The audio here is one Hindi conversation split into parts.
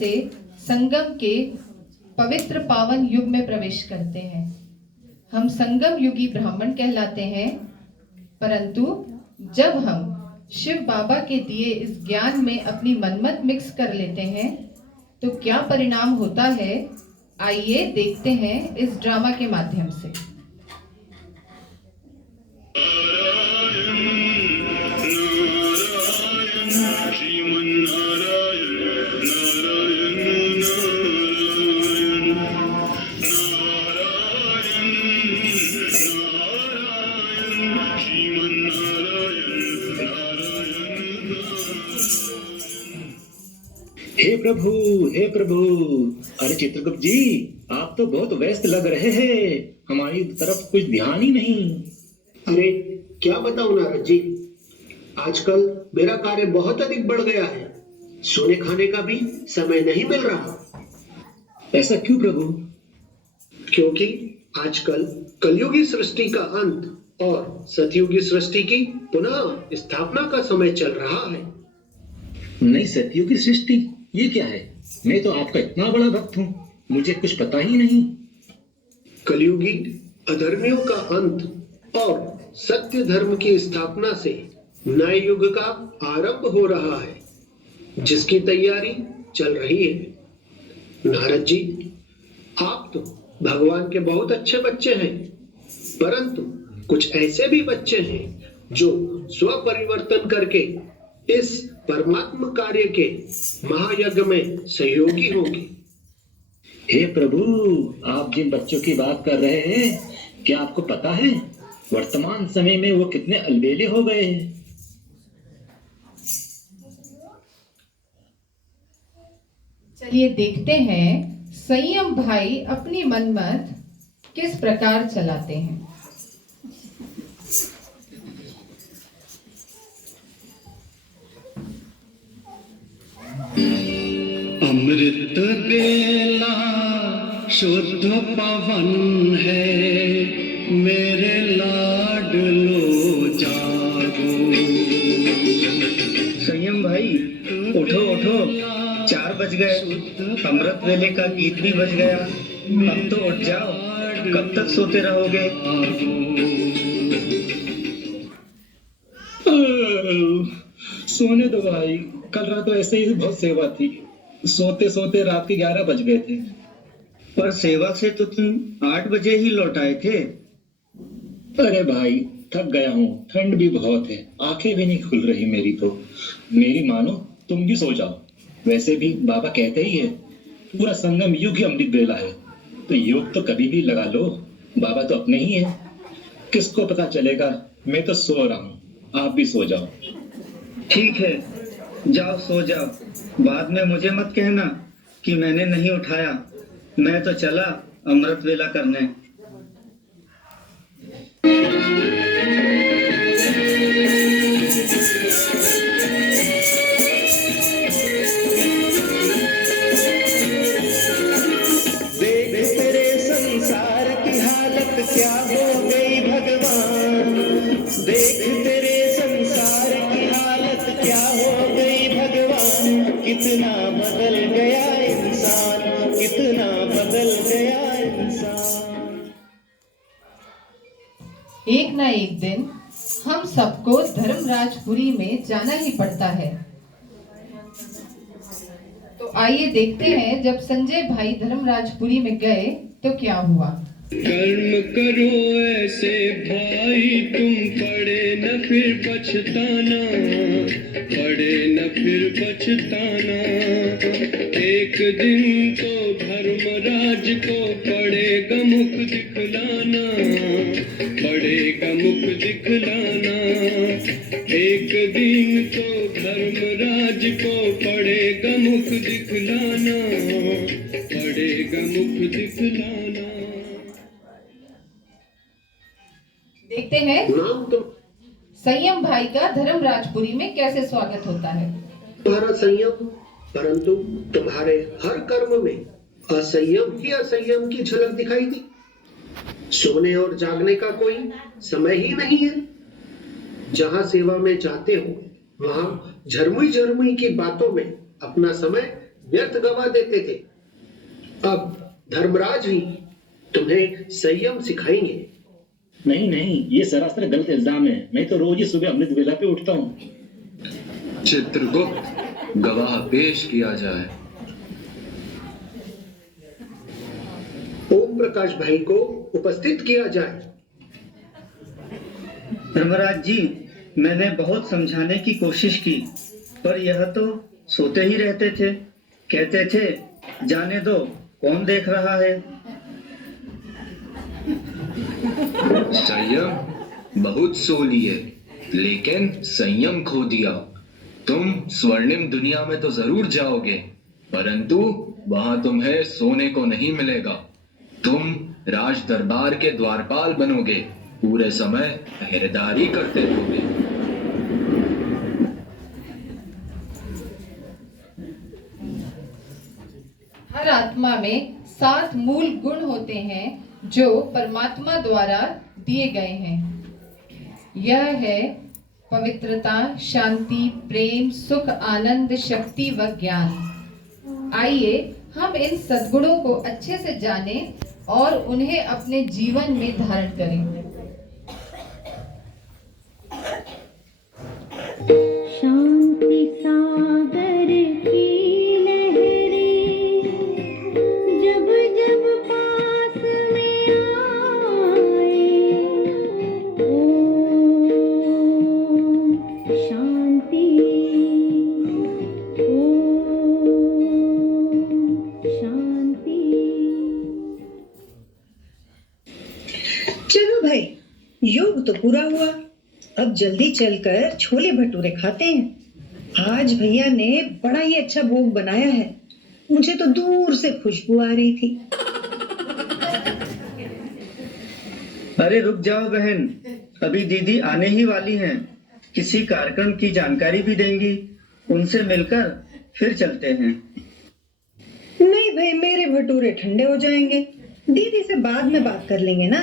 से संगम के पवित्र पावन युग में प्रवेश करते हैं। हम संगम युगी ब्राह्मण कहलाते हैं, परंतु जब हम शिव बाबा के दिए इस ज्ञान में अपनी मनमत मिक्स कर लेते हैं तो क्या परिणाम होता है, आइए देखते हैं इस ड्रामा के माध्यम से। हे प्रभु, अरे चित्रगुप्त जी, आप तो बहुत व्यस्त लग रहे हैं, हमारी तरफ कुछ ध्यान ही नहीं। अरे क्या बताऊं नारद जी, आजकल मेरा कार्य बहुत अधिक बढ़ गया है, सोने खाने का भी समय नहीं मिल रहा। ऐसा क्यों प्रभु? क्योंकि आजकल कलयुगी सृष्टि का अंत और सतयुगी सृष्टि की पुनः स्थापना का समय चल रहा है। नई सतयुगी सृष्टि, ये क्या है? मैं तो आपका इतना बड़ा भक्त हूँ, मुझे कुछ पता ही नहीं। कलयुगी अधर्मियों का अंत और सत्य धर्म की स्थापना से नए युग का आरंभ हो रहा है, जिसकी तैयारी चल रही है। नारद जी, आप तो भगवान के बहुत अच्छे बच्चे हैं, परंतु कुछ ऐसे भी बच्चे हैं जो स्वपरिवर्तन करके इस परमात्मा कार्य के महायज्ञ में सहयोगी होंगे। हे प्रभु, आप जिन बच्चों की बात कर रहे हैं, क्या आपको पता है वर्तमान समय में वो कितने अलबेले हो गए हैं? चलिए देखते हैं संयम भाई अपनी मनमत किस प्रकार चलाते हैं। अमृत बेला शुद्ध पवन है, मेरे लाडलो जागो। संयम भाई, उठो उठो, 4 बज गए, अमृत वेले का गीत भी बज गया। अब तो उठ जाओ, कब तक सोते रहोगे? सोने दो भाई, कल रात तो ऐसे ही बहुत सेवा थी, सोते सोते रात के 11 बज गए थे। पर सेवा से तो तुम 8 बजे ही लौट आए थे। अरे भाई, थक गया हूँ, ठंड भी बहुत है, आंखें भी नहीं खुल रही मेरी तो। मेरी मानो, तुम भी सो जाओ। वैसे भी बाबा कहते ही है, पूरा संगम युग ही अमृत बेला है, तो योग तो कभी भी लगा लो, बाबा तो अपने ही है। किसको पता चलेगा? मैं तो सो रहा हूँ, आप भी सो जाओ। ठीक है, जाओ सो जाओ, बाद में मुझे मत कहना कि मैंने नहीं उठाया। मैं तो चला अमृत वेला करने। देख तेरे संसार की हालत क्या हो गई भगवान, देख तेरे संसार की हालत क्या हो गई भगवान। कितना बदल गया इंसान, कितना बदल गया इंसान। एक ना एक दिन हम सबको धर्मराजपुरी में जाना ही पड़ता है। तो आइए देखते हैं जब संजय भाई धर्मराजपुरी में गए तो क्या हुआ। कर्म करो ऐसे भाई, तुम पड़े न फिर पछताना, पड़े न फिर पछताना। एक दिन तो धर्मराज को पड़ेगा मुख दिखलाना, पड़ेगा मुख दिखलाना। एक दिन तो धर्मराज को पड़ेगा मुख दिखलाना, पड़ेगा मुख दिखलाना। देखते हैं संयम भाई का धर्मराजपुरी में कैसे स्वागत होता है। तुम्हारा संयम, परंतु तुम्हारे हर कर्म में असंयम ही असंयम की झलक दिखाई दी। सोने और जागने का कोई समय ही नहीं है। जहां सेवा में जाते हो, वहां झरमुई झरमुई की बातों में अपना समय व्यर्थ गवा देते थे। अब धर्मराज ही तुम्हें संयम सिखाएंगे। नहीं नहीं, ये सरासर गलत इल्जाम है। मैं तो रोज ही सुबह अमृत वेला पे उठता हूँ। चित्रगुप्त, गवाह पेश किया जाए। ओम प्रकाश भाई को उपस्थित किया जाए। धर्मराज जी, मैंने बहुत समझाने की कोशिश की, पर यह तो सोते ही रहते थे। कहते थे जाने दो, कौन देख रहा है। संयम बहुत सो लिए, लेकिन संयम खो दिया। तुम स्वर्णिम दुनिया में तो जरूर जाओगे, परंतु वहां तुम्हें सोने को नहीं मिलेगा। तुम राज दरबार के द्वारपाल बनोगे, पूरे समय पहरेदारी करते रहोगे। हर आत्मा में 7 मूल गुण होते हैं जो परमात्मा द्वारा दिए गए हैं। यह है पवित्रता, शांति, प्रेम, सुख, आनंद, शक्ति व ज्ञान। आइए हम इन सद्गुणों को अच्छे से जानें और उन्हें अपने जीवन में धारण करें। शांति सागर की लहरें जब जब पास में आए, ओम शांति, ओम शांति। चलो भाई, योग तो पूरा हुआ। अब जल्दी चलकर छोले भटूरे खाते हैं। आज भैया ने बड़ा ही अच्छा भोग बनाया है। मुझे तो दूर से खुशबू आ रही थी। अरे रुक जाओ बहन, अभी दीदी आने ही वाली हैं। किसी कार्यक्रम की जानकारी भी देंगी, उनसे मिलकर फिर चलते हैं। नहीं भाई, मेरे भटूरे ठंडे हो जाएंगे। दीदी से बाद में बात कर लेंगे ना,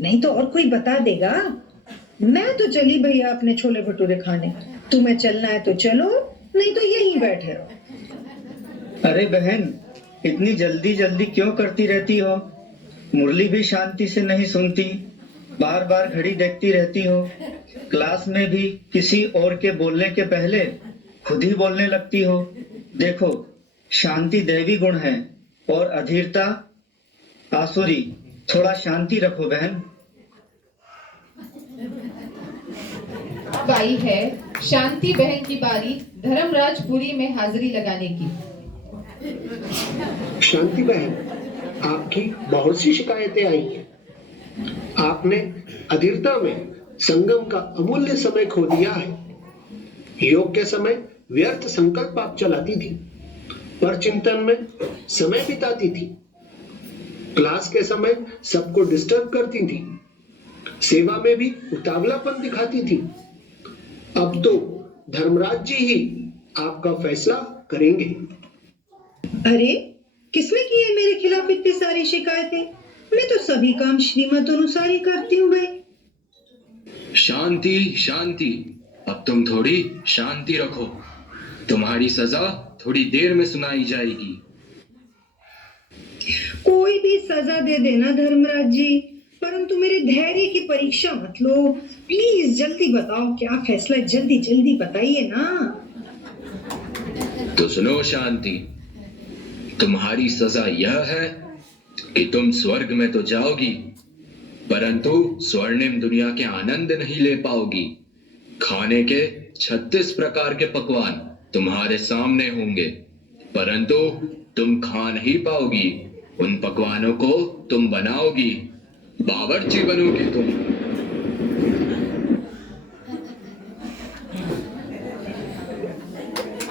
नहीं तो और कोई बता देगा। मैं तो चली भैया अपने छोले भटूरे खाने। तुम्हें चलना है तो चलो, नहीं तो यहीं बैठे रहो। अरे बहन, इतनी जल्दी जल्दी क्यों करती रहती हो? मुरली भी शांति से नहीं सुनती, बार बार घड़ी देखती रहती हो। क्लास में भी किसी और के बोलने के पहले खुद ही बोलने लगती हो। देखो, शांति दैवी गुण है और अधीरता आसुरी। थोड़ा शांति रखो बहन। अब आई है शांति बहन की बारी धर्मराजपुरी में हाजिरी लगाने की। शांति बहन, आपकी बहुत सी शिकायतें आई हैं। आपने अधीरता में संगम का अमूल्य समय खो दिया है। योग के समय व्यर्थ संकल्प आप चलाती थी, पर चिंतन में समय बिताती थी। क्लास के समय सबको डिस्टर्ब करती थी। सेवा में भी उतावलापन दिखाती थी। अब तो धर्मराज जी ही आपका फैसला करेंगे। अरे, किसने की है मेरे खिलाफ इतनी सारी शिकायतें? मैं तो सभी काम श्रीमत अनुसार ही करती हूँ भाई। शांति शांति, अब तुम थोड़ी शांति रखो। तुम्हारी सजा थोड़ी देर में सुनाई जाएगी। कोई भी सजा दे देना धर्मराज जी, परंतु मेरे धैर्य की परीक्षा मत लो। प्लीज जल्दी बताओ क्या फैसला, जल्दी जल्दी बताइए ना। तो सुनो शांति, तुम्हारी सजा यह है कि तुम स्वर्ग में तो जाओगी, परंतु स्वर्णिम दुनिया के आनंद नहीं ले पाओगी। खाने के 36 प्रकार के पकवान तुम्हारे सामने होंगे, परंतु तुम खा नहीं पाओगी। उन पकवानों को तुम बनाओगी, बावर्ची बनोगी तुम।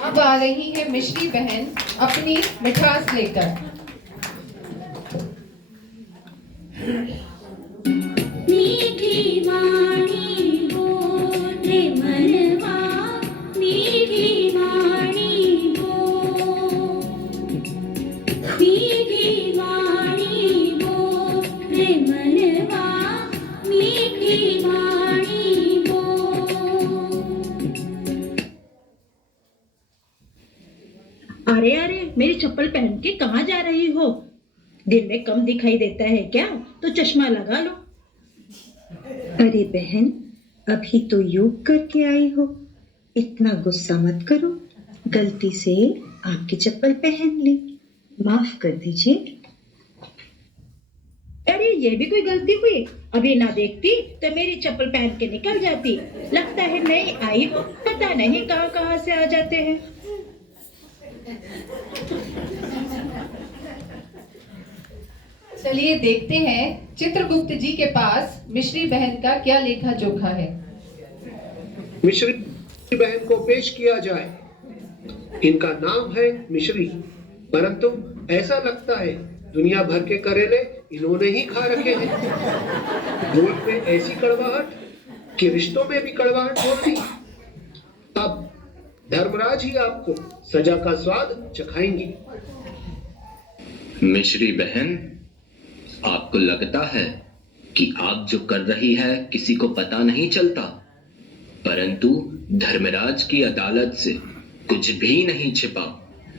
अब आ रही है मिश्री बहन अपनी मिठास लेकर। मीठी वाणी बोले मनवा, मीठी वाणी बोल, मीठी वाणी बोले मनवा, मीठी वाणी बोल। अरे अरे, मेरी पहन के कहाँ जा रही हो? दिन में कम दिखाई देता है क्या? तो चश्मा लगा लो। अरे बहन, अभी तो योग करके आई हो, इतना गुस्सा मत करो। गलती से आपकी चप्पल पहन ली, माफ कर दीजिए। अरे ये भी कोई गलती हुई? अभी ना देखती तो मेरी चप्पल पहन के निकल जाती। लगता है नई आई हो, पता नहीं कहाँ कहाँ से आ जाते हैं। चलिए देखते हैं चित्रगुप्त जी के पास मिश्री बहन का क्या लेखा जोखा है। मिश्री बहन को पेश किया जाए। इनका नाम है मिश्री, परंतु ऐसा लगता है दुनिया भर के करेले इन्होंने ही खा रखे हैं। गोद में ऐसी कड़वाहट कि रिश्तों में भी कड़वाहट होती। अब धर्मराज ही आपको सजा का स्वाद चखाएंगे। मिश्री बहन, आपको लगता है कि आप जो कर रही है किसी को पता नहीं चलता, परंतु धर्मराज की अदालत से कुछ भी नहीं छिपा।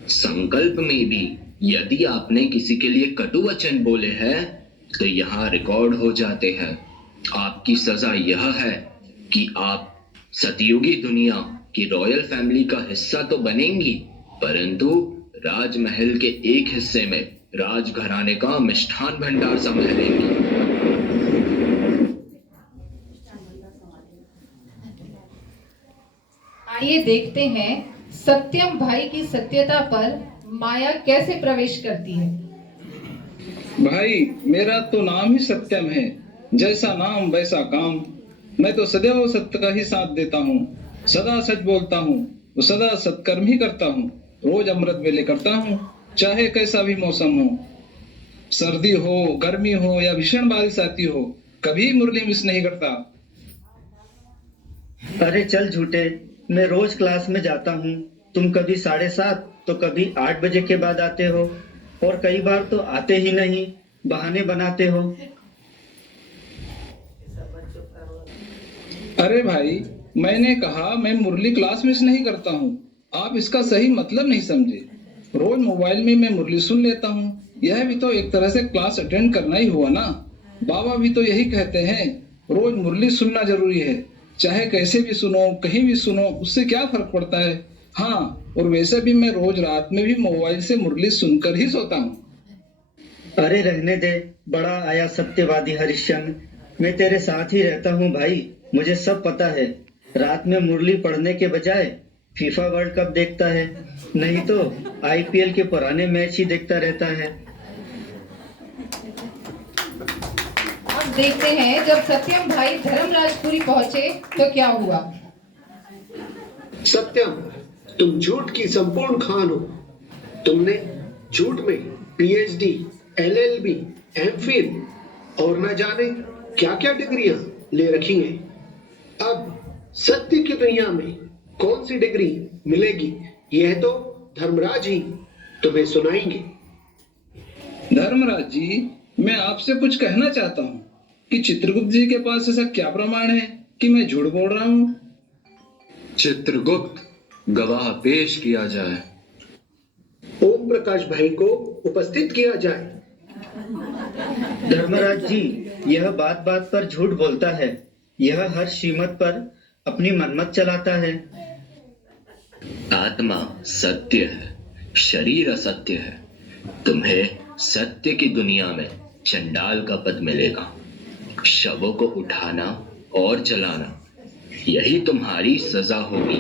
संकल्प में भी यदि आपने किसी के लिए कटु वचन बोले हैं तो यहाँ रिकॉर्ड हो जाते हैं। आपकी सजा यह है कि आप सतयुगी दुनिया की रॉयल फैमिली का हिस्सा तो बनेंगी, परंतु राजमहल के एक हिस्से में राजघराने का मिष्ठान भंडार संभालेंगी। आइए देखते हैं सत्यम भाई की सत्यता पर माया कैसे प्रवेश करती है। भाई, मेरा तो नाम ही सत्यम है, जैसा नाम वैसा काम। मैं तो सदैव सत्य का ही साथ देता हूँ, सदा सच बोलता हूँ, सदा सत्कर्म ही करता हूँ। रोज अमृत वेले करता हूँ, चाहे कैसा भी मौसम हो, सर्दी हो, गर्मी हो या भीषण बारिश आती हो, कभी मुरली मिस नहीं करता। अरे चल झूठे, मैं रोज क्लास में जाता हूँ। तुम कभी 7:30 तो कभी 8 बजे के बाद आते हो, और कई बार तो आते ही नहीं, बहाने बनाते हो। अरे भाई, मैंने कहा मैं मुरली क्लास मिस नहीं करता हूँ, आप इसका सही मतलब नहीं समझे। रोज मोबाइल में मैं मुरली सुन लेता हूँ, यह भी तो एक तरह से क्लास अटेंड करना ही हुआ ना। बाबा भी तो यही कहते हैं, रोज मुरली सुनना जरूरी है, चाहे कैसे भी सुनो, कहीं भी सुनो, उससे क्या फर्क पड़ता है। हाँ, और वैसे भी मैं रोज रात में भी मोबाइल से मुरली सुनकर ही सोता हूँ। अरे रहने दे, बड़ा आया सत्यवादी हरिश्चंद्र। मैं तेरे साथ ही रहता हूँ भाई, मुझे सब पता है। रात में मुरली पढ़ने के बजाय फीफा वर्ल्ड कप देखता है, नहीं तो आईपीएल के पुराने मैच ही देखता रहता है। अब देखते हैं जब सत्यम भाई धर्मराजपुरी पहुंचे तो क्या हुआ। सत्यम, तुम झूठ की संपूर्ण खान हो। तुमने झूठ में पीएचडी, एलएलबी, एमफिल और न जाने क्या क्या डिग्रियां ले रखी हैं। अब सत्य की दुनिया में कौन सी डिग्री मिलेगी, यह तो धर्मराज ही तुम्हें सुनाएंगे। धर्मराज जी, मैं आपसे कुछ कहना चाहता हूँ कि चित्रगुप्त जी के पास ऐसा क्या प्रमाण है कि मैं झूठ बोल रहा हूँ। चित्रगुप्त, गवाह पेश किया जाए। ओम प्रकाश भाई को उपस्थित किया जाए। धर्मराज जी, यह बात बात पर झूठ बोलता है। यह हर श्रीमत पर अपनी मनमत चलाता है। आत्मा सत्य है, शरीर असत्य है। तुम्हें सत्य की दुनिया में चंडाल का पद मिलेगा। शवों को उठाना और जलाना, यही तुम्हारी सजा होगी।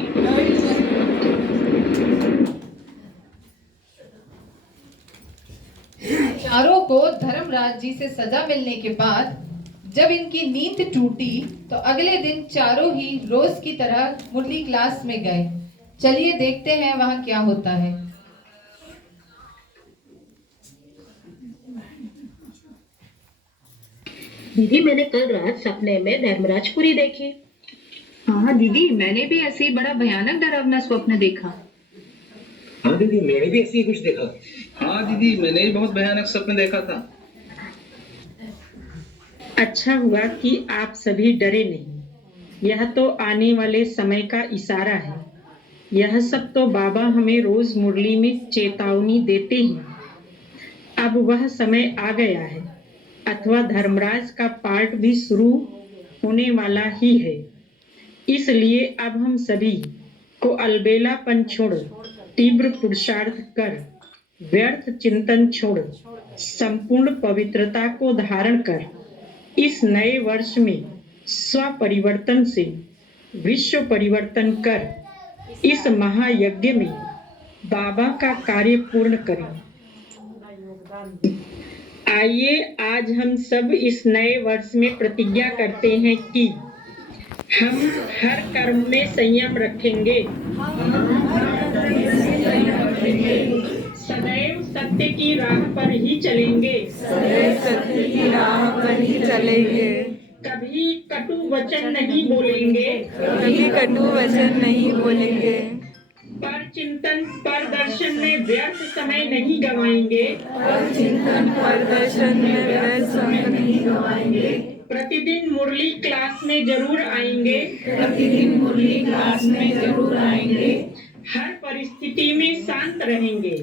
चारों को धर्मराज जी से सजा मिलने के बाद जब इनकी नींद टूटी तो अगले दिन चारों ही रोज की तरह मुरली क्लास में गए। चलिए देखते हैं वहां क्या होता है। दीदी, मैंने कल रात सपने में धर्मराजपुरी देखी। हाँ दीदी, मैंने भी ऐसे ही बड़ा भयानक डरावना स्वप्न देखा। हाँ दीदी, मैंने भी ऐसे ही कुछ देखा। हाँ दीदी, मैंने भी बहुत भयानक सपने देखा था। अच्छा हुआ कि आप सभी डरे नहीं। यह तो आने वाले समय का इशारा है। यह सब तो बाबा हमें रोज मुरली में चेतावनी देते हैं। अब वह समय आ गया है, अथवा धर्मराज का पार्ट भी शुरू होने वाला ही है। इसलिए अब हम सभी को अलबेलापन छोड़, तीव्र पुरुषार्थ कर, व्यर्थ चिंतन छोड़, संपूर्ण पवित्रता को धारण कर, इस नए वर्ष में स्व परिवर्तन से विश्व परिवर्तन कर, इस महायज्ञ में बाबा का कार्य पूर्ण करें। आइए आज हम सब इस नए वर्ष में प्रतिज्ञा करते हैं कि हम हर कर्म में संयम रखेंगे, सदैव सत्य की राह पर ही चलेंगे, कभी कटु वचन नहीं बोलेंगे, पर चिंतन पर दर्शन में व्यर्थ समय नहीं गवाएंगे, प्रतिदिन मुरली क्लास में जरूर आएंगे, हर परिस्थिति में शांत रहेंगे,